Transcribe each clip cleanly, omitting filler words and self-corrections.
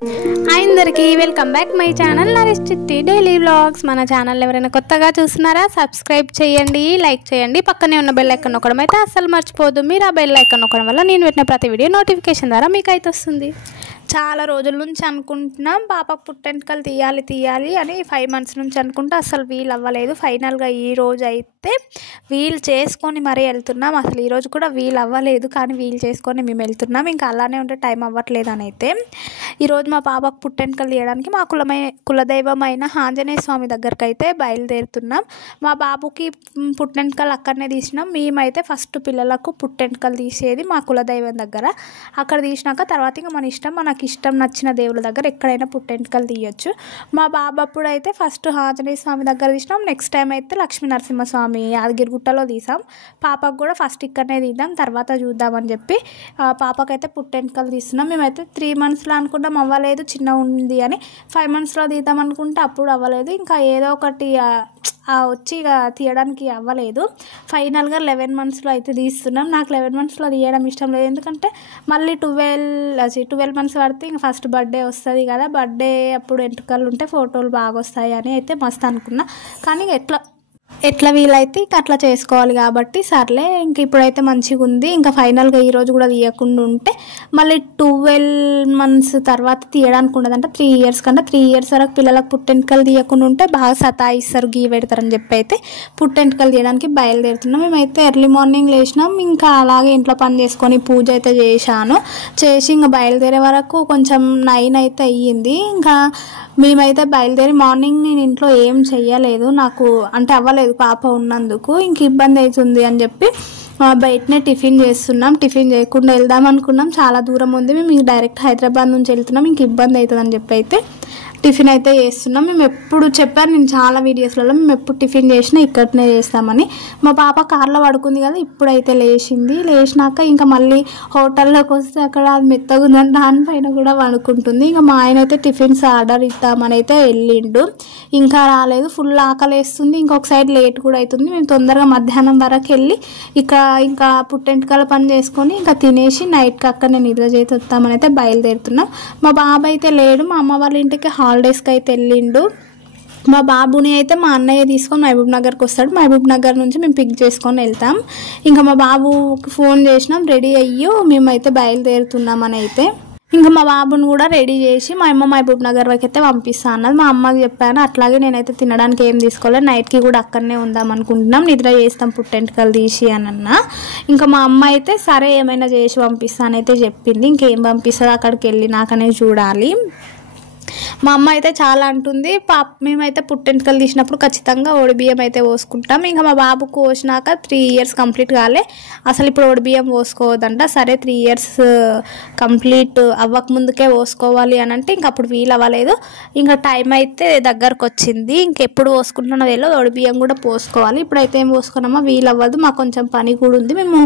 Hi అందరికీ welcome back my channel Naresh చిట్టి daily vlogs. మన ఛానల్ ఎవరైనా కొత్తగా చూస్తున్నారా సబ్స్క్రైబ్ చేయండి, లైక్ చేయండి, పక్కనే ఉన్న బెల్ ఐకాన్ నొక్కడం అయితే అస్సలు మర్చిపోదు. మీరు ఆ బెల్ ఐకాన్ నొక్కడం వల్ల నేను పెట్టిన ప్రతి వీడియో నోటిఫికేషన్ ద్వారా మీకు అయితే వస్తుంది. చాలా రోజుల నుంచి అనుకుంటున్నాం పాపకు పుట్టెంటుకలు తీయాలి అని 5 months నుంచి అనుకుంటే అసలు వీలు అవ్వలేదు. ఫైనల్గా ఈ రోజు అయితే వీలు చేసుకొని మరీ వెళ్తున్నాం. అసలు ఈరోజు కూడా వీలు అవ్వలేదు కానీ వీలు చేసుకొని మేము వెళ్తున్నాం. ఇంకా అలానే ఉంటే టైం అవ్వట్లేదు అని అయితే ఈరోజు మా పాపకు పుట్టెంటుకలు తీయడానికి మా కులదైవమైన ఆంజనేయ స్వామి దగ్గరికి అయితే బయలుదేరుతున్నాం. మా బాబుకి పుట్టెంటుకలు అక్కడనే తీసినాం. మేమైతే ఫస్ట్ పిల్లలకు పుట్టెంటుకలు తీసేది మా కులదైవం దగ్గర. అక్కడ తీసినాక తర్వాత ఇంకా మన ఇష్టం, మనకి ఇష్టం నచ్చిన దేవుళ్ళ దగ్గర ఎక్కడైనా పుట్టెంటుకలు తీయొచ్చు. మా బాబు అప్పుడు అయితే ఫస్ట్ ఆంజనేయ స్వామి దగ్గర తీసినాం. నెక్స్ట్ టైం అయితే లక్ష్మీ నరసింహస్వామి యాదగిరిగుట్టలో తీసాం. పాపకు కూడా ఫస్ట్ ఇక్కడనే తీద్దాం తర్వాత చూద్దామని చెప్పి పాపకైతే పుట్టెంటుకలు తీస్తున్నాం. మేమైతే 3 monthsలో అనుకుంటాం, అవ్వలేదు, చిన్న ఉంది అని. 5 monthsలో తీద్దాం అనుకుంటే అప్పుడు అవ్వలేదు. ఇంకా ఏదో ఒకటి వచ్చి ఇక తీయడానికి అవ్వలేదు. ఫైనల్గా 11 monthsలో అయితే తీస్తున్నాం. నాకు 11 monthsలో తీయడం ఇష్టం లేదు, ఎందుకంటే మళ్ళీ 12 months పడితే ఇంకా ఫస్ట్ బర్త్డే వస్తుంది కదా, బర్త్డే అప్పుడు ఎంటుకలు ఉంటే ఫోటోలు బాగా వస్తాయి అని అయితే మస్తు అనుకున్నా. కానీ ఎట్లా వీలైతే ఇంకా అట్లా చేసుకోవాలి కాబట్టి సర్లే ఇంక ఇప్పుడైతే మంచిగా ఉంది. ఇంకా ఫైనల్గా ఈరోజు కూడా తీయకుండా ఉంటే మళ్ళీ 12 months తర్వాత తీయడానికి ఉండదంట. 3 years కంటే 3 years వరకు పిల్లలకు పుట్టెంటుకలు తీయకుండా ఉంటే బాగా సతాయిస్తారు, గీ పెడతారని చెప్పి అయితే పుట్టెంటుకలు తీయడానికి బయలుదేరుతున్నాం. మేమైతే ఎర్లీ మార్నింగ్ లేచినాం. ఇంకా అలాగే ఇంట్లో పని చేసుకొని పూజ అయితే చేసి ఇంకా బయలుదేరే వరకు కొంచెం 9 అయితే అయ్యింది. ఇంకా మేమైతే బయలుదేరి మార్నింగ్ నేను ఇంట్లో ఏం చెయ్యలేదు, నాకు అంటే అవ్వలేదు పాప ఉన్నందుకు. ఇంక ఇబ్బంది అవుతుంది అని చెప్పి బయటనే టిఫిన్ చేస్తున్నాం. టిఫిన్ చేయకుండా వెళ్దాం అనుకున్నాం, చాలా దూరం ఉంది. మేము డైరెక్ట్ హైదరాబాద్ నుంచి వెళ్తున్నాం, ఇంక ఇబ్బంది అవుతుంది అని చెప్పి అయితే టిఫిన్ అయితే చేస్తున్నాం. మేము ఎప్పుడు చెప్పాను నేను చాలా వీడియోస్లలో, మేము ఎప్పుడు టిఫిన్ చేసినా ఇక్కడనే చేస్తామని. మా పాప కార్లో పడుకుంది కదా, ఇప్పుడైతే లేచినాక ఇంకా మళ్ళీ హోటల్లోకి వస్తే అక్కడ అది మెత్తగా ఉందని దానిపైన కూడా పడుకుంటుంది. ఇంకా మా ఆయన అయితే టిఫిన్స్ ఆర్డర్ ఇద్దామని అయితే వెళ్ళిండు, ఇంకా రాలేదు. ఫుల్ ఆకలి వేస్తుంది, ఇంకొక సైడ్ లేట్ కూడా అవుతుంది. మేము తొందరగా మధ్యాహ్నం వరకు వెళ్ళి ఇంకా పుట్టెంటుకల పని చేసుకొని ఇంకా తినేసి నైట్కి అక్కడ నేను నిద్ర చేసి వస్తామని అయితే బయలుదేరుతున్నాం. మా బాబు అయితే లేడు, మా అమ్మ వాళ్ళ ఇంటికి హాలిడేస్కి అయితే వెళ్ళిండు. మా బాబుని అయితే మా అన్నయ్య తీసుకొని మహబూబ్ నగర్కి వస్తాడు. మహబూబ్ నగర్ నుంచి మేము పిక్ చేసుకొని వెళ్తాం. ఇంకా మా బాబుకి ఫోన్ చేసినాం, రెడీ అయ్యో మేమైతే బయలుదేరుతున్నామని అయితే. ఇంకా మా బాబుని కూడా రెడీ చేసి మా అమ్మ మహబూబ్ నగర్ వరకు అయితే పంపిస్తాను అన్నది. మా అమ్మకి చెప్పాను, అట్లాగే నేనైతే తినడానికి ఏం తీసుకోలేదు, నైట్కి కూడా అక్కడనే ఉందాం అనుకుంటున్నాం, నిద్ర చేస్తాం పుట్టెంటుకలు తీసి అని అన్న. ఇంకా మా అమ్మ అయితే సరే ఏమైనా చేసి పంపిస్తానైతే చెప్పింది. ఇంకేం పంపిస్తుంది అక్కడికి వెళ్ళి నాకనే చూడాలి. మా అమ్మ అయితే చాలా అంటుంది, మేమైతే పుట్టెంటుకలు తీసినప్పుడు ఖచ్చితంగా బియ్యం అయితే పోసుకుంటాం. ఇంకా మా బాబుకు పోసినాక 3 years కంప్లీట్ కాలే, అసలు ఇప్పుడు బియ్యం పోసుకోవద్దంట. సరే 3 years కంప్లీట్ అవ్వక ముందుకే పోసుకోవాలి అని అంటే ఇంక అప్పుడు వీలు అవ్వలేదు. ఇంకా టైం అయితే దగ్గరకు వచ్చింది, ఇంకెప్పుడు పోసుకుంటున్నా వేలో బియ్యం కూడా పోసుకోవాలి. ఇప్పుడైతే ఏం పోసుకున్నామో వీలు అవ్వదు, మాకు కొంచెం పని కూడా ఉంది. మేము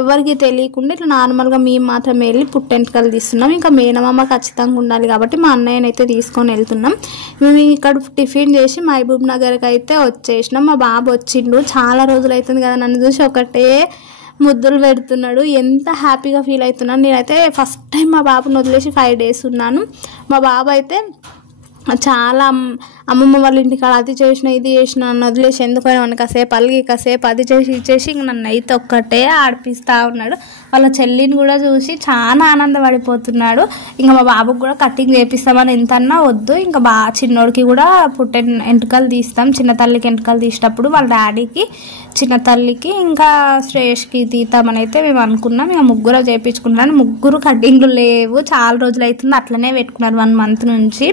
ఎవరికి తెలియకుండా ఇట్లా నార్మల్గా మేము మాత్రమే వెళ్ళి పుట్టెంటుకలు తీస్తున్నాం. ఇంకా మేనమామ ఖచ్చితంగా ఉండాలి కాబట్టి మా అన్నయ్యనైతే తీసుకొని వెళ్తున్నాం. మేము ఇక్కడ టిఫిన్ చేసి మహబూబ్ నగర్కి అయితే వచ్చేసినాం. మా బాబు వచ్చిండు, చాలా రోజులు అవుతుంది కదా నన్ను చూసి ఒకటే ముద్దులు పెడుతున్నాడు. ఎంత హ్యాపీగా ఫీల్ అవుతున్నాను. నేనైతే ఫస్ట్ టైం మా బాబుని వదిలేసి 5 days ఉన్నాను. మా బాబు అయితే చాలా అమ్మమ్మ వాళ్ళ ఇంటికాడ అది చేసిన ఇది చేసిన నన్ను వదిలేసి ఎందుకైనా మన కాసేపు అలిగి కాసేపు అది చేసి ఇచ్చేసి ఇంక నన్ను అయితే ఒక్కటే ఆడిపిస్తూ ఉన్నాడు. వాళ్ళ చెల్లిని కూడా చూసి చాలా ఆనందపడిపోతున్నాడు. ఇంకా మా బాబుకి కూడా కటింగ్ చేపిస్తామని ఎంతన్నా వద్దు, ఇంకా చిన్నోడికి కూడా ఎంటుకలు తీస్తాం. చిన్న తల్లికి ఎంటుకలు తీసేటప్పుడు వాళ్ళ డాడీకి, చిన్న తల్లికి, ఇంకా శ్రేష్కి తీద్దామని అయితే మేము అనుకున్నాం. ఇక ముగ్గురు చేయించుకుంటున్నాను. ముగ్గురు కటింగ్లు లేవు, చాలా రోజులు అవుతుంది, అట్లనే పెట్టుకున్నారు 1 month నుంచి.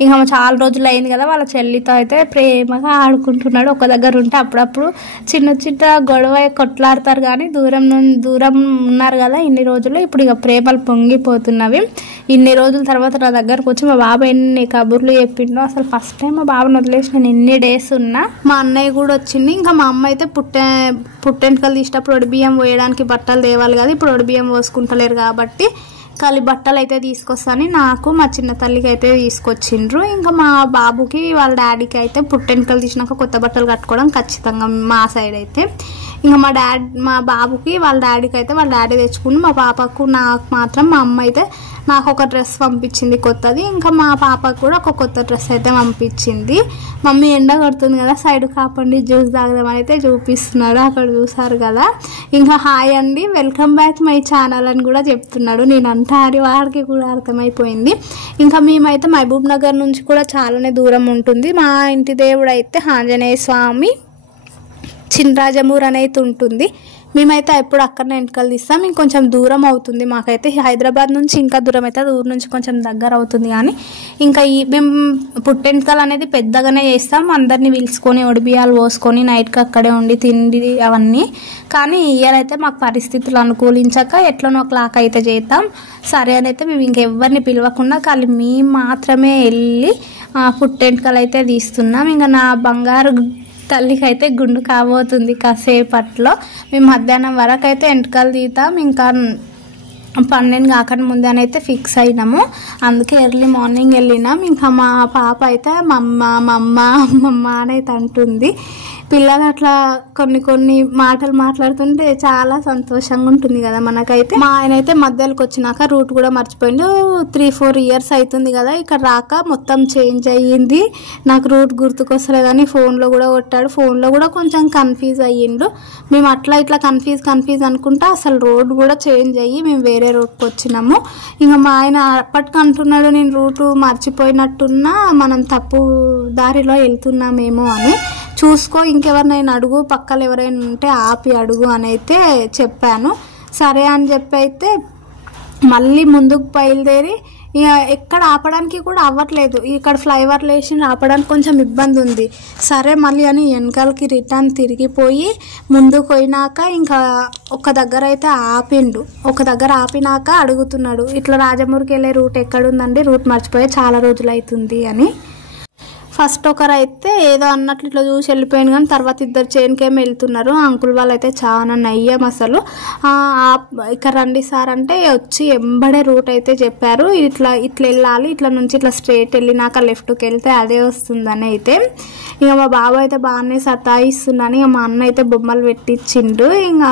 ఇంకా చాలా రోజులు అయింది కదా, వాళ్ళ చెల్లితో అయితే ప్రేమగా ఆడుకుంటున్నాడు. ఒక దగ్గర ఉంటే అప్పుడప్పుడు చిన్న గొడవ కొట్లాడతారు కానీ దూరం ఉన్నారు కదా ఇన్ని రోజులు, ఇప్పుడు ఇక ప్రేమలు పొంగిపోతున్నవి. ఇన్ని రోజుల తర్వాత నా దగ్గరకు వచ్చి మా బాబు ఎన్ని కబుర్లు చెప్పిండో. అసలు ఫస్ట్ టైం మా బాబుని వదిలేసి నేను ఎన్ని డేస్ ఉన్నా. మా అన్నయ్య కూడా వచ్చింది. ఇంకా మా అమ్మ అయితే పుట్టెంటుకలు తీసేటప్పుడు బియ్యం పోయడానికి బట్టలు తేవాలి కదా, ఇప్పుడు బియ్యం పోసుకుంటలేరు కాబట్టి కలి బట్టలు అయితే తీసుకొస్తాను నాకు మా చిన్న తల్లికి అయితే తీసుకొచ్చిండ్రు. ఇంకా మా బాబుకి వాళ్ళ డాడీకి అయితే పుట్టెంటుకలు తీసినాక కొత్త బట్టలు కట్టుకోవడం ఖచ్చితంగా మా సైడ్ అయితే. ఇంకా మా బాబుకి వాళ్ళ డాడీకి అయితే వాళ్ళ డాడీ తెచ్చుకుని, మా పాపకు నాకు మాత్రం మా అమ్మ అయితే నాకు ఒక డ్రెస్ పంపించింది కొత్తది, ఇంకా మా పాపకు కూడా ఒక కొత్త డ్రెస్ అయితే పంపించింది. మమ్మీ ఎండ కొడుతుంది కదా, సైడ్ కాపండి జ్యూస్ తాగదామని అయితే చూపిస్తున్నాడు, అక్కడ చూసారు కదా. ఇంకా హాయ్ అండి, వెల్కమ్ బ్యాక్ మై ఛానల్ అని కూడా చెప్తున్నాడు. నేను అంటారు వాడికి కూడా అర్థమైపోయింది. ఇంకా మేమైతే మహబూబ్ నగర్ నుంచి కూడా చాలానే దూరం ఉంటుంది. మా ఇంటి దేవుడు అయితే ఆంజనేయ స్వామి చినరాజమూరు అనేది ఉంటుంది. మేమైతే ఎప్పుడు అక్కడనే ఎంటకలు తీస్తాం. ఇంకొంచెం దూరం అవుతుంది మాకైతే, హైదరాబాద్ నుంచి ఇంకా దూరం అవుతుంది, ఊరు నుంచి కొంచెం దగ్గర అవుతుంది. కానీ ఇంకా మేము పుట్టెంటకలు అనేది పెద్దగానే చేస్తాం, అందరినీ పిలుచుకొని ఒడిబియ్యాలు పోసుకొని నైట్కి అక్కడే ఉండి తిండి అవన్నీ. కానీ ఇయర్ అయితే మాకు పరిస్థితులు అనుకూలించక ఎట్లనో క్లాక్ అయితే చేద్దాం సరే అని అయితే మేము ఇంకెవరిని పిలవకుండా ఖాళీ మేము మాత్రమే వెళ్ళి పుట్టెంటకలు అయితే తీస్తున్నాం. ఇంకా నా బంగారు తల్లికి అయితే గుండు కాబోతుంది కాసేపట్లో. మేము మధ్యాహ్నం వరకు అయితే ఎంటకలు తీద్దాం, ఇంకా 12 కాకుండా ముందే అయితే ఫిక్స్ అయినాము. అందుకే ఎర్లీ మార్నింగ్ వెళ్ళినాం. ఇంకా మా పాప అయితే మమ్మ అనైతే అంటుంది. పిల్లలు అట్లా కొన్ని మాటలు మాట్లాడుతుంటే చాలా సంతోషంగా ఉంటుంది కదా మనకైతే. మా ఆయన అయితే మధ్యలోకి వచ్చినాక రూట్ కూడా మర్చిపోయిండు. 3-4 ఇయర్స్ అవుతుంది కదా ఇక్కడ రాక, మొత్తం చేంజ్ అయ్యింది. నాకు రూట్ గుర్తుకొస్తలేదని ఫోన్లో కూడా కొట్టాడు. ఫోన్లో కూడా కొంచెం కన్ఫ్యూజ్ అయ్యిండు. మేము ఇట్లా కన్ఫ్యూజ్ అనుకుంటా అసలు రోడ్ కూడా చేంజ్ అయ్యి మేము వేరే రోడ్కి వచ్చినాము. ఇంకా మా ఆయన అప్పటికి అంటున్నాడు నేను రూటు మర్చిపోయినట్టున్నా, మనం తప్పు దారిలో వెళ్తున్నామేమో అని. చూసుకో, ఇంకెవరినైనా అడుగు, పక్కలు ఎవరైనా ఉంటే ఆపి అడుగు అని అయితే చెప్పాను. సరే అని చెప్పి అయితే మళ్ళీ ముందుకు బయలుదేరి ఇక ఎక్కడ ఆపడానికి కూడా అవ్వట్లేదు. ఇక్కడ ఫ్లైఓవర్లు వేసి ఆపడానికి కొంచెం ఇబ్బంది ఉంది. సరే మళ్ళీ అని వెనకాలకి రిటర్న్ తిరిగిపోయి ముందుకు పోయినాక ఇంకా ఒక దగ్గర అయితే ఆపిండు. ఒక దగ్గర ఆపినాక అడుగుతున్నాడు, ఇట్లా రాజమూరికి వెళ్ళే రూట్ ఎక్కడుందండి, రూట్ మర్చిపోయి చాలా రోజులు అవుతుంది అని. ఫస్ట్ ఒకరు అయితే ఏదో అన్నట్లు ఇట్లా చూసి వెళ్ళిపోయాను, కానీ తర్వాత ఇద్దరు చేనుకేమో వెళ్తున్నారు. అంకుల్ వాళ్ళు అయితే చాలా నయ్యం అసలు. ఇక్కడ రండి సార్ అంటే వచ్చి ఎంబడే రూట్ అయితే చెప్పారు. ఇట్లా వెళ్ళాలి, ఇట్లా నుంచి ఇట్లా స్ట్రైట్ వెళ్ళినాక లెఫ్ట్కి వెళ్తే అదే వస్తుందని అయితే. ఇక మా బాబు అయితే బాగానే సతాయిస్తున్నాను. ఇక మా అన్న అయితే బొమ్మలు పెట్టించిండు. ఇంకా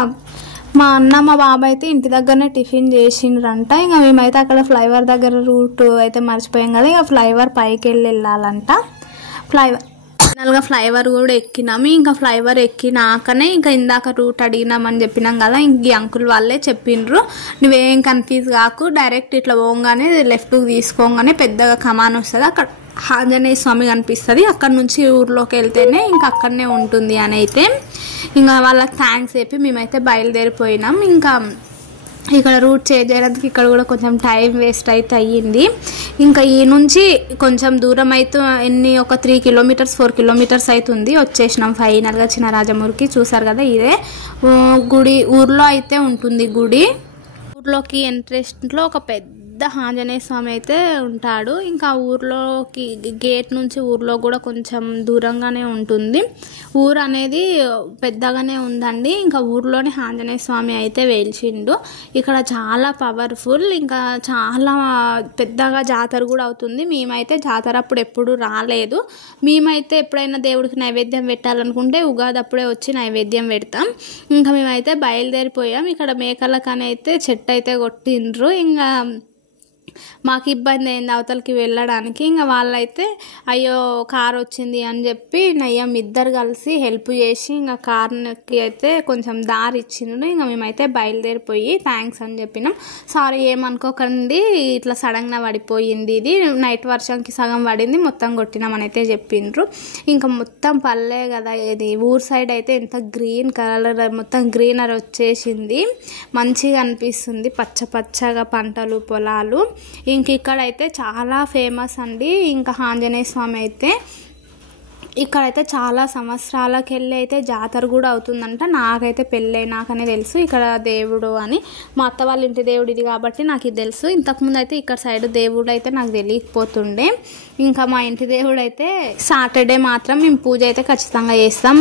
మా అన్న మా బాబు అయితే ఇంటి దగ్గరనే టిఫిన్ చేసిండ్రంట. ఇంకా మేమైతే అక్కడ ఫ్లైఓవర్ దగ్గర రూట్ అయితే మర్చిపోయాం కదా, ఇక ఫ్లైఓవర్ పైకి వెళ్ళాలంట. ఫ్లైఓవర్ కూడా ఎక్కినాము. ఇంకా ఫ్లైఓవర్ ఎక్కినాకనే ఇంకా ఇందాక రూట్ అడిగినామని చెప్పినాం కదా, ఇంక ఈ అంకుల్ వాళ్ళే చెప్పిండ్రు, నువ్వేం కన్ఫ్యూజ్ కాకు, డైరెక్ట్ ఇట్లా పోగానే లెఫ్ట్కి తీసుకోగానే పెద్దగా కమాన్ వస్తుంది, అక్కడ ఆంజనేయ స్వామి కనిపిస్తుంది, అక్కడ నుంచి ఊర్లోకి వెళ్తేనే ఇంకా అక్కడనే ఉంటుంది అని అయితే. ఇంకా వాళ్ళకి థ్యాంక్స్ చెప్పి మేమైతే బయలుదేరిపోయినాం. ఇంకా ఇక్కడ రూట్ చేంజ్ చేయడానికి ఇక్కడ కూడా కొంచెం టైం వేస్ట్ అయితే అయ్యింది. ఇంకా ఈ నుంచి కొంచెం దూరం అయితే ఒక 3 కిలోమీటర్స్ 4 కిలోమీటర్స్ అవుతుంది. వచ్చేసినాం ఫైనల్గా చినరాజమూరికి. చూసారు కదా, ఇదే గుడి ఊర్లో అయితే ఉంటుంది. గుడి ఊర్లోకి ఎంట్రెస్ట్లో ఒక పెద్ద ఆంజనేయ స్వామి అయితే ఉంటాడు. ఇంకా ఊర్లోకి గేట్ నుంచి ఊర్లో కూడా కొంచెం దూరంగానే ఉంటుంది. ఊరు అనేది పెద్దగానే ఉందండి. ఇంకా ఊర్లోనే ఆంజనేయ స్వామి అయితే వేల్చిండు. ఇక్కడ చాలా పవర్ఫుల్, ఇంకా చాలా పెద్దగా జాతర కూడా అవుతుంది. మేమైతే జాతర అప్పుడు ఎప్పుడు రాలేదు. మేమైతే ఎప్పుడైనా దేవుడికి నైవేద్యం పెట్టాలనుకుంటే ఉగాది అప్పుడే వచ్చి నైవేద్యం పెడతాం. ఇంకా మేమైతే బయలుదేరిపోయాం. ఇక్కడ మేకలకని అయితే చెట్టు అయితే కొట్టిండ్రు. ఇంకా మాకు ఇబ్బంది అయింది అవతలకి వెళ్ళడానికి. ఇంకా వాళ్ళైతే అయ్యో కార్ వచ్చింది అని చెప్పి నయ్యం ఇద్దరు కలిసి హెల్ప్ చేసి ఇంకా కార్కి అయితే కొంచెం దారి ఇచ్చిండ్రు. ఇంకా మేమైతే బయలుదేరిపోయి థ్యాంక్స్ అని చెప్పినాం. సారీ ఏమనుకోకండి, ఇట్లా సడన్గా పడిపోయింది, ఇది నైట్ వర్షంకి సగం పడింది, మొత్తం కొట్టినామని అయితే చెప్పిండ్రు. ఇంకా మొత్తం పల్లె కదా ఇది, ఊరు సైడ్ అయితే ఎంత గ్రీన్ కలర్, మొత్తం గ్రీనరీ వచ్చేసింది, మంచిగా అనిపిస్తుంది, పచ్చ పచ్చగా పంటలు పొలాలు. ఇంక ఇక్కడైతే చాలా ఫేమస్ అండి. ఇంకా ఆంజనేయ స్వామి అయితే ఇక్కడైతే చాలా సంవత్సరాలకి వెళ్ళి అయితే జాతర కూడా అవుతుందంట. నాకైతే పెళ్ళైనాకనే తెలుసు ఇక్కడ దేవుడు అని. మా అత్త వాళ్ళ ఇంటి దేవుడు ఇది కాబట్టి నాకు ఇది తెలుసు. ఇంతకుముందు అయితే ఇక్కడ సైడ్ దేవుడు అయితే నాకు తెలియకపోతుండే. ఇంకా మా ఇంటి దేవుడు అయితే సాటర్డే మాత్రం మేము పూజ అయితే ఖచ్చితంగా చేస్తాం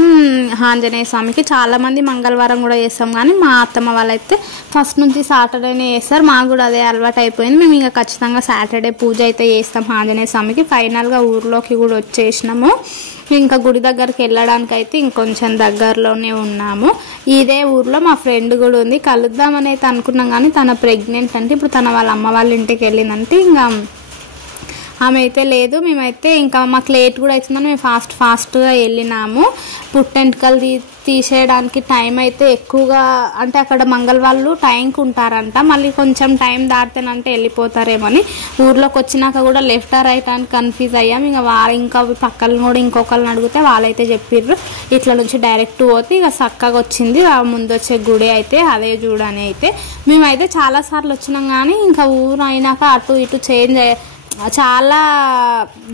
ఆంజనేయ స్వామికి. చాలామంది మంగళవారం కూడా చేస్తాం, కానీ మా అత్తమ్మ వాళ్ళైతే ఫస్ట్ నుంచి సాటర్డేనే చేస్తారు. మాకు కూడా అదే అలవాటు అయిపోయింది. మేము ఇంకా ఖచ్చితంగా సాటర్డే పూజ అయితే చేస్తాం ఆంజనేయ స్వామికి. ఫైనల్గా ఊర్లోకి కూడా వచ్చేసినాము. ఇంకా గుడి దగ్గరికి వెళ్ళడానికి అయితే ఇంకొంచెం దగ్గరలోనే ఉన్నాము. ఇదే ఊర్లో మా ఫ్రెండ్ కూడా ఉంది, కలుద్దామని అయితే అనుకున్నాం కానీ తన ప్రెగ్నెంట్ అంటే ఇప్పుడు తన వాళ్ళ అమ్మ వాళ్ళ ఇంటికి వెళ్ళిందంటే ఇంకా ఆమె అయితే లేదు. మేమైతే ఇంకా మాకు లేట్ కూడా అవుతుందని మేము ఫాస్ట్గా వెళ్ళినాము. పుట్టెంటుకలు తీసేయడానికి టైం అయితే ఎక్కువగా అంటే అక్కడ మంగళ వాళ్ళు టైంకి ఉంటారంట, మళ్ళీ కొంచెం టైం దాటితేనంటే వెళ్ళిపోతారేమని ఊర్లోకి వచ్చినాక కూడా లెఫ్ట్ రైట్ అని కన్ఫ్యూజ్ అయ్యాం. ఇంకా పక్కన కూడా ఇంకొకరిని అడిగితే వాళ్ళైతే చెప్పిర్రు ఇట్లా నుంచి డైరెక్ట్ పోతే ఇక చక్కగా వచ్చింది ముందు వచ్చే గుడి అయితే అదే చూడని. అయితే మేమైతే చాలాసార్లు వచ్చినాం కానీ ఇంకా ఊరు అయినాక అటు ఇటు చేంజ్ చాలా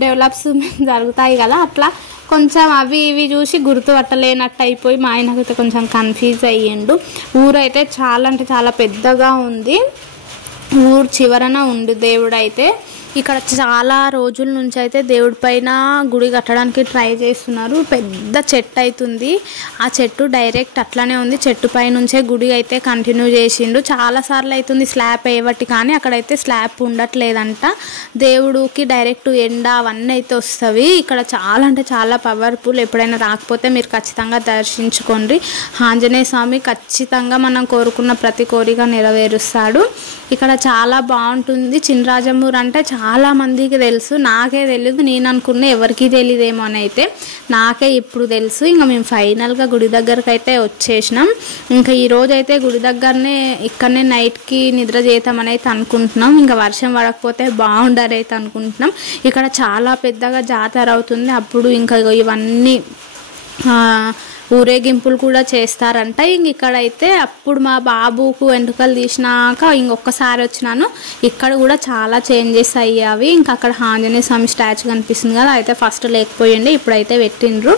డెవలప్స్ జరుగుతాయి కదా, అట్లా కొంచెం అవి ఇవి చూసి గుర్తుపట్టలేనట్టు అయిపోయి మా ఆయనకైతే కొంచెం కన్ఫ్యూజ్ అయ్యిండు. ఊరైతే చాలా అంటే చాలా పెద్దగా ఉంది, ఊరు చివరన ఉంది దేవుడు అయితే. ఇక్కడ చాలా రోజుల నుంచి అయితే దేవుడి పైన గుడి కట్టడానికి ట్రై చేస్తున్నారు. పెద్ద చెట్టు అవుతుంది, ఆ చెట్టు డైరెక్ట్ అట్లానే ఉంది, చెట్టు పై నుంచే గుడి అయితే కంటిన్యూ చేసిండు. చాలాసార్లు అవుతుంది స్లాబ్ వేయబట్టి, కానీ అక్కడైతే స్లాబ్ ఉండట్లేదంట. దేవుడికి డైరెక్ట్ ఎండ అవన్నీ అయితే వస్తవి. ఇక్కడ చాలా అంటే చాలా పవర్ఫుల్. ఎప్పుడైనా రాకపోతే మీరు ఖచ్చితంగా దర్శించుకోండి. ఆంజనేయ స్వామి ఖచ్చితంగా మనం కోరుకున్న ప్రతి కోరిక నెరవేరుస్తాడు. ఇక్కడ చాలా బాగుంటుంది. చినరాజమూరు అంటే చాలా మందికి తెలుసు, నాకే తెలియదు, నేను అనుకున్నా ఎవరికి తెలియదేమో అని అయితే నాకే ఇప్పుడు తెలుసు. ఇంకా మేము ఫైనల్గా గుడి దగ్గరకు అయితే వచ్చేసినాం. ఇంకా ఈరోజు అయితే గుడి దగ్గరనే ఇక్కడనే నైట్కి నిద్ర చేద్దామని అయితే అనుకుంటున్నాం. ఇంకా వర్షం పడకపోతే బాగుండరు అయితే అనుకుంటున్నాం. ఇక్కడ చాలా పెద్దగా జాతర అవుతుంది. అప్పుడు ఇంకా ఇవన్నీ ఊరేగింపులు కూడా చేస్తారంట. ఇక్కడైతే అప్పుడు మా బాబుకు వెంట్రుకలు తీసినాక ఇంకొకసారి వచ్చినాను, ఇక్కడ కూడా చాలా చేంజెస్ అయ్యావి. ఇంకా అక్కడ ఆంజనేయ స్వామి స్టాచ్యూ కనిపిస్తుంది కదా, అయితే ఫస్ట్ లేకపోయింది, ఇప్పుడైతే పెట్టిండ్రు.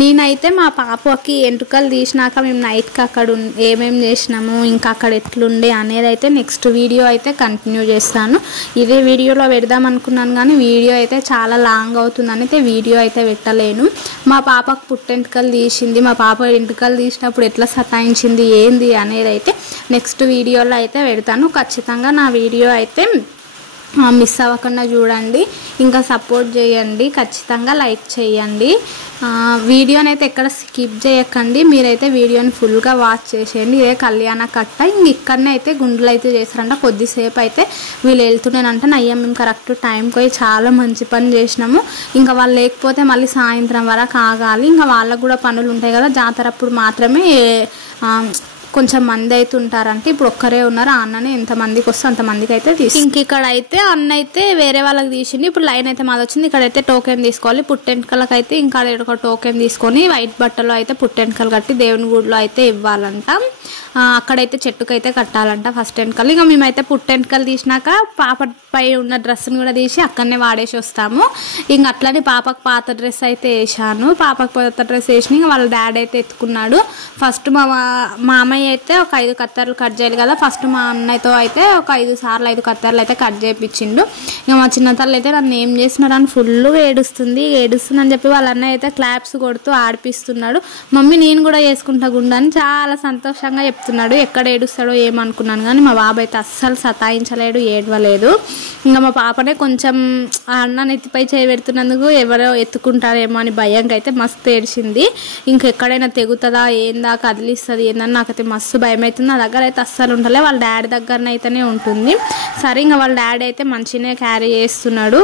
నేనైతే మా పాపకి వెంట్రుకలు తీసినాక మేము నైట్కి అక్కడ ఏమేమి చేసినాము, ఇంకా అక్కడ ఎట్లుండే అనేది అయితే నెక్స్ట్ వీడియో అయితే కంటిన్యూ చేస్తాను. ఇదే వీడియోలో పెడదాం అనుకున్నాను కానీ వీడియో అయితే చాలా లాంగ్ అవుతుందని అయితే వీడియో అయితే పెట్టలేను. మా పాపకు పుట్టెంటుకలు తీసింది, మా పాప ఎంటుకలు తీసినప్పుడు ఎట్లా సతాయించింది ఏంది అనేది అయితే నెక్స్ట్ వీడియోలో అయితే పెడతాను. ఖచ్చితంగా నా వీడియో అయితే మిస్ అవ్వకుండా చూడండి, ఇంకా సపోర్ట్ చేయండి, ఖచ్చితంగా లైక్ చేయండి. వీడియోని అయితే ఎక్కడ స్కిప్ చేయకండి, మీరైతే వీడియోని ఫుల్గా వాచ్ చేసేయండి. ఇదే కళ్యాణ కట్ట. ఇక్కడనే అయితే గుండెలు అయితే చేస్తారంట. కొద్దిసేపు అయితే వీళ్ళు వెళ్తున్నానంట, నయ్యం మేము కరెక్ట్ టైంకి పోయి చాలా మంచి పని చేసినాము. ఇంకా వాళ్ళు లేకపోతే మళ్ళీ సాయంత్రం వరకు ఆగాలి, ఇంకా వాళ్ళకు కూడా పనులు ఉంటాయి కదా, జాతర అప్పుడు మాత్రమే కొంచెం మంది అయితే ఉంటారంటే ఇప్పుడు ఒక్కరే ఉన్నారు. ఆ అన్ననే ఎంతమందికి వస్తే అంతమందికి అయితే ఇంక ఇక్కడ అయితే అన్న అయితే వేరే వాళ్ళకి తీసింది. ఇప్పుడు లైన్ అయితే మాది వచ్చింది. ఇక్కడైతే టోకెన్ తీసుకోవాలి. పుట్టెంటుకలకు అయితే ఇంకా ఒక టోకెన్ తీసుకొని వైట్ బట్టలో అయితే పుట్టెంటుకలు కట్టి దేవుని గుడిలో అయితే ఇవ్వాలంట. అక్కడైతే చెట్టుకైతే కట్టాలంట ఫస్ట్ ఎంటుకలు. ఇంకా మేమైతే పుట్టెంటుకలు తీసినాక పాపపై ఉన్న డ్రెస్ని కూడా తీసి అక్కడనే వాడేసి వస్తాము. ఇంక అట్లనే పాపకు పాత డ్రెస్ అయితే వేసాను. పాపకు పాత డ్రెస్ వేసి ఇంకా వాళ్ళ డాడీ అయితే ఎత్తుకున్నాడు. ఫస్ట్ మా అమ్మాయి అయితే ఒక 5 కత్తెరలు కట్ చేయాలి కదా, ఫస్ట్ మా అన్నయ్యతో అయితే ఒక 5 సార్లు 5 కత్తెరలు అయితే కట్ చేయించిండు. ఇంకా మా చిన్న తల్లి అయితే నన్ను ఏం చేస్తున్నాడు అని ఫుల్ ఏడుస్తుంది అని చెప్పి వాళ్ళ అన్నయ్య అయితే క్లాప్స్ కొడుతూ ఆడిపిస్తున్నాడు. మమ్మీ నేను కూడా వేసుకుంటా గుండా అని చాలా సంతోషంగా చెప్తున్నాడు. ఎక్కడ ఏడుస్తాడో ఏమనుకున్నాను కానీ మా బాబు అయితే అస్సలు సతాయించలేడు, ఏడవలేదు. ఇంకా మా పాపనే కొంచెం అన్న నెత్తిపై చేయబెడుతున్నందుకు ఎవరో ఎత్తుకుంటారేమో అని భయంగా అయితే మస్తు ఏడ్చింది. ఇంకెక్కడైనా తెగుతుందా ఏందా కదిలిస్తుంది ఏందని నాకైతే మస్తు భయం అవుతుంది. నా దగ్గర అయితే అస్సలు ఉండలే, వాళ్ళ డాడీ దగ్గరనైతేనే ఉంటుంది. సరే ఇంకా వాళ్ళ డాడీ అయితే మంచిగానే క్యారీ చేస్తున్నాడు.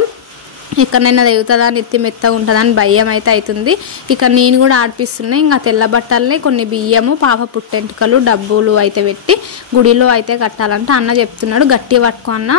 ఎక్కడైనా తెగుతుందా నెత్తి మెత్తగా ఉంటుందా అని భయం అయితే అవుతుంది. ఇక నేను కూడా ఆడిపిస్తున్నాయి. ఇంకా తెల్ల బట్టలనే కొన్ని బియ్యము పాప పుట్టెంటుకలు డబ్బులు అయితే పెట్టి గుడిలో అయితే కట్టాలంటే అన్న చెప్తున్నాడు గట్టి పట్టుకున్న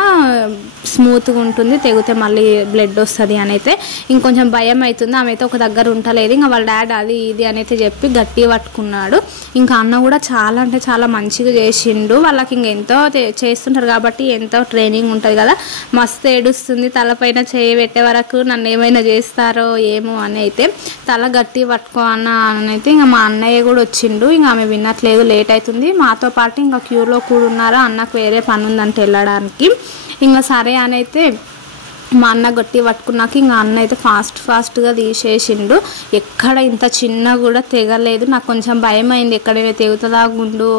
స్మూత్గా ఉంటుంది, తెగితే మళ్ళీ బ్లడ్ వస్తుంది అని అయితే ఇంకొంచెం భయం అవుతుంది. ఆమె అయితే ఒక దగ్గర ఉండలేదు. ఇంకా వాళ్ళ డాడీ అది ఇది అని అయితే చెప్పి గట్టి పట్టుకున్నాడు. ఇంకా అన్న కూడా చాలా అంటే చాలా మంచిగా చేసిండు. వాళ్ళకి ఇంకెంతో చేస్తుంటారు కాబట్టి ఎంతో ట్రైనింగ్ ఉంటుంది కదా, మస్తు ఏడుస్తుంది. తలపైన చేయి పెట్టే వరకు నన్ను ఏమైనా చేస్తారో ఏమో అని అయితే తల గట్టి పట్టుకో అన్న అని అయితే ఇంకా మా అన్నయ్య కూడా వచ్చిండు. ఇంకా ఆమె వినట్లేదు, లేట్ అవుతుంది. మాతో పాటు ఇంకా క్యూలో కూడా ఉన్నారా, అన్నకు వేరే పని ఉందంటే వెళ్ళడానికి. ఇంకా సరే అని అయితే మా అన్న గట్టి పట్టుకున్నాక ఇంకా అన్న అయితే ఫాస్ట్గా తీసేసిండు. ఎక్కడ ఇంత చిన్న కూడా తెగలేదు. నాకు కొంచెం భయం అయింది ఎక్కడైనా తెగుతుందా గుండు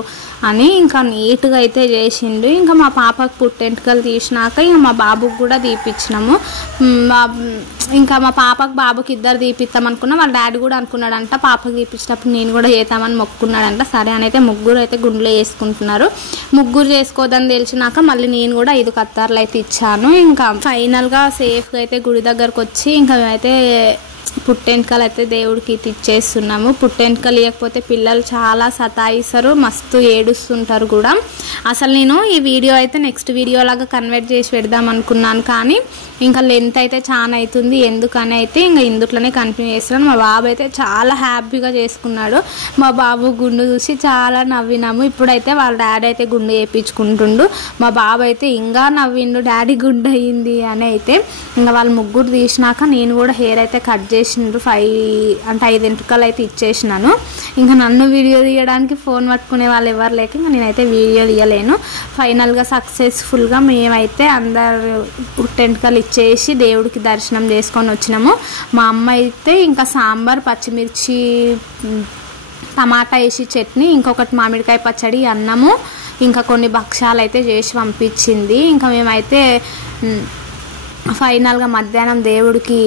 అని ఇంకా నీట్గా అయితే చేసిండు. ఇంకా మా పాపకు పుట్టెంటుకలు తీసినాక ఇంకా మా బాబుకి కూడా తీపిచ్చినాము. ఇంకా మా పాపకు బాబుకి ఇద్దరు తీపిస్తాం అనుకున్నాం. వాళ్ళ డాడీ కూడా అనుకున్నాడంట పాపకు తీపించేటప్పుడు నేను కూడా చేద్దామని మొక్కున్నాడంట. సరే అని అయితే ముగ్గురు అయితే గుండెలో వేసుకుంటున్నారు. ముగ్గురు చేసుకోదని తెలిసినాక మళ్ళీ నేను కూడా 5 కత్తార్లు అయితే ఇచ్చాను. ఇంకా ఫైనల్గా సేఫ్గా అయితే గుడి దగ్గరకు వచ్చి ఇంకా మేమైతే పుట్టెంటుకలు అయితే దేవుడికి ఇచ్చేస్తున్నాము. పుట్టెంటుకలు ఇవ్వకపోతే పిల్లలు చాలా సతాయిస్తారు, మస్తు ఏడుస్తుంటారు కూడా. అసలు నేను ఈ వీడియో అయితే నెక్స్ట్ వీడియో లాగా కన్వర్ట్ చేసి పెడదాం అనుకున్నాను, కానీ ఇంకా లెంత్ అయితే చాలా అవుతుంది. ఎందుకని అయితే ఇంకా ఇందుట్లోనే కంటిన్యూ చేస్తున్నాను. మా బాబు అయితే చాలా హ్యాపీగా చేసుకున్నాడు. మా బాబు గుండు చూసి చాలా నవ్వినాము. ఇప్పుడైతే వాళ్ళ డాడీ అయితే గుండు వేయించుకుంటుండు. మా బాబు అయితే ఇంకా నవ్విండు, డాడీ గుండు అయ్యింది అని. అయితే ఇంకా వాళ్ళు ముగ్గురు తీసినాక నేను కూడా హెయిర్ అయితే కట్ చేసిండ్రు. 5 ఎంట్రుకలు అయితే ఇచ్చేసినాను. ఇంకా నన్ను వీడియో తీయడానికి ఫోన్ పట్టుకునే వాళ్ళు ఎవరు లేక ఇంకా నేనైతే వీడియో తీయలేను. ఫైనల్గా సక్సెస్ఫుల్గా మేమైతే అందరు పుట్టెంటుకలు ఇచ్చేసి దేవుడికి దర్శనం చేసుకొని వచ్చినాము. మా అమ్మ అయితే ఇంకా సాంబార్, పచ్చిమిర్చి, టమాటా వేసి చట్నీ, ఇంకొకటి మామిడికాయ పచ్చడి, అన్నము, ఇంకా కొన్ని భక్షాలు అయితే చేసి పంపించింది. ఇంకా మేమైతే ఫైనల్గా మధ్యాహ్నం దేవుడికి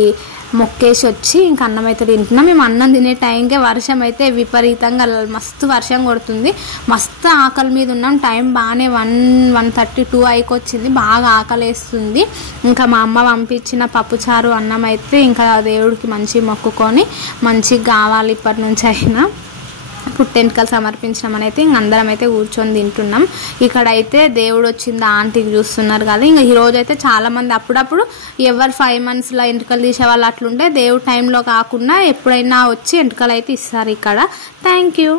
మొక్కేసి వచ్చి ఇంకా అన్నం అయితే తింటున్నాం. మేము అన్నం తినే టైంకే వర్షం అయితే విపరీతంగా మస్తు వర్షం కొడుతుంది. మస్తు ఆకలి మీద ఉన్నాం. టైం బాగానే 1:32 అయికొచ్చింది. బాగా ఆకలి వేస్తుంది. ఇంకా మా అమ్మ పంపించిన పప్పుచారు అన్నం అయితే ఇంకా దేవుడికి మంచి మొక్కుకొని మంచిగా కావాలి ఇప్పటి నుంచి అయినా పుట్టెంటుకలు సమర్పించడం అయితే ఇంక అందరం అయితే కూర్చొని తింటున్నాం. ఇక్కడైతే దేవుడు వచ్చింది ఆంటీకి చూస్తున్నారు కదా. ఇంకా ఈరోజు అయితే చాలామంది అప్పుడప్పుడు ఎవరు 5 monthsలో ఎంటుకలు తీసేవాళ్ళు అట్లుంటే దేవుడు టైంలో కాకుండా ఎప్పుడైనా వచ్చి ఎంటుకలు అయితే ఇస్తారు ఇక్కడ. Thank you.